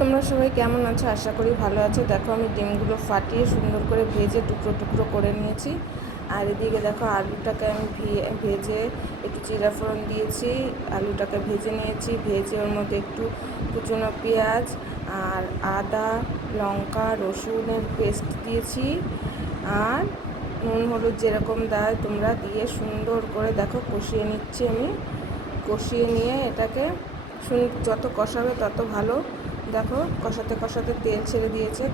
তোমরা সবাই কেমন আছো? আশা করি ভালো আছো। দেখো, আমি ডিমগুলো ফাটিয়ে সুন্দর করে ভেজে টুকরো টুকরো করে নিয়েছি। আর এদিকে দেখো, আলুটাকে আমি ভেজে একটু জিরা ফোড়ন দিয়েছি। আলুটাকে ভেজে নিয়েছি। ভেজে ওর মধ্যে একটু কুচনো পেঁয়াজ আর আদা, লঙ্কা, রসুনের পেস্ট দিয়েছি। আর নুন, হলুদ যেরকম দেয়, তোমরা দিয়ে সুন্দর করে দেখো, কষিয়ে নিচ্ছি আমি। কষিয়ে নিয়ে এটাকে যত কষাবে তত ভালো। দেখো, কষাতে কষাতে তেল ছেড়ে দিয়েছে।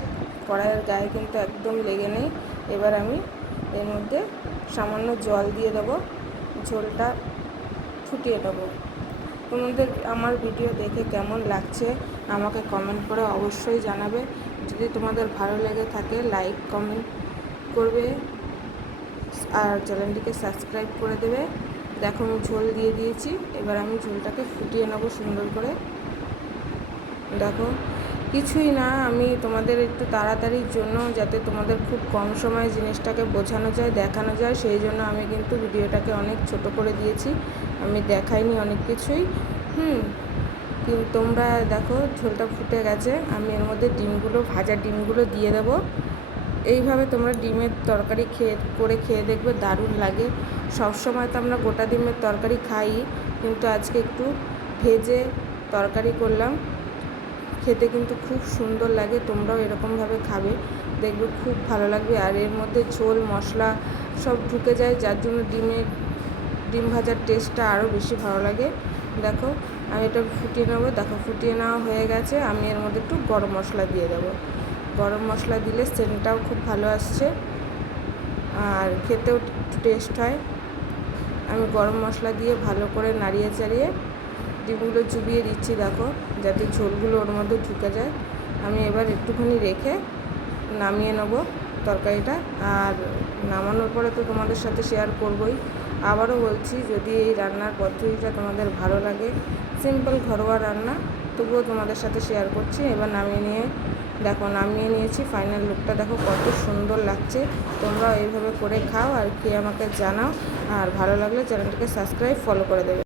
কড়াইয়ের গায়ে কিন্তু একদম লেগে নেই। এবার আমি এর মধ্যে সামান্য জল দিয়ে দেবো। ঝোলটা ফুটিয়ে দেবো তোমাদের আমার ভিডিও দেখে কেমন লাগছে আমাকে কমেন্ট করে অবশ্যই জানাবে। যদি তোমাদের ভালো লেগে থাকে লাইক কমেন্ট করবে আর চ্যানেলটিকে সাবস্ক্রাইব করে দেবে। দেখো, আমি ঝোল দিয়ে দিয়েছি। এবার আমি ঝোলটাকে ফুটিয়ে নেব সুন্দর করে। দেখো, কিছুই না, আমি তোমাদের একটু তাড়াতাড়ির জন্য যাতে তোমাদের খুব কম সময়ে জিনিসটাকে বোঝানো যায়, দেখানো যায়, সেই জন্য আমি কিন্তু ভিডিওটাকে অনেক ছোট করে দিয়েছি। আমি দেখাইনি অনেক কিছুই। হুম, কিন্তু তোমরা দেখো, ঝোলটা ফুটে গেছে, আমি এর মধ্যে ডিমগুলো, ভাজা ডিমগুলো দিয়ে দেবো। এইভাবে তোমরা ডিমের তরকারি খেয়ে, করে খেয়ে দেখবে দারুণ লাগে। সবসময় তো আমরা গোটা ডিমের তরকারি খাই, কিন্তু আজকে একটু ভেজে তরকারি করলাম। খেতে কিন্তু খুব সুন্দর লাগে, তোমরাও এরকমভাবে খাবে, দেখবে খুব ভালো লাগবে। আর এর মধ্যে ঝোল, মশলা সব ঢুকে যায়, যার জন্য ডিমের, ডিম ভাজার টেস্টটা আরও বেশি ভালো লাগে। দেখো, আমি এটা ফুটিয়ে নেব, দেখো ফুটিয়ে নেওয়া হয়ে গেছে, আমি এর মধ্যে একটু গরম মশলা দিয়ে দেবো। গরম মশলা দিলে সেন্টটাও খুব ভালো আসছে, আর খেতেও টেস্ট হয়। আমি গরম মশলা দিয়ে ভালো করে নাড়িয়ে চাড়িয়ে ডিমগুলো চুবিয়ে দিচ্ছি, দেখো, যাতে ঝোলগুলো ওর মধ্যে ঢুকে যায়। আমি এবার একটুখানি রেখে নামিয়ে নেব তরকারিটা। আর নামানোর পরে তো তোমাদের সাথে শেয়ার করবই। আবারও বলছি, যদি এই রান্নার পদ্ধতিটা তোমাদের ভালো লাগে সিম্পল ঘরোয়া রান্না, তবুও তোমাদের সাথে শেয়ার করছি। এবার নামিয়ে নিয়ে, দেখো, নামিয়ে নিয়েছি। ফাইনাল লুকটা দেখো কত সুন্দর লাগছে। তোমরা এইভাবে করে খাও আর খেয়ে আমাকে জানাও। আর ভালো লাগলে চ্যানেলটিকে সাবস্ক্রাইব ফলো করে দেবে।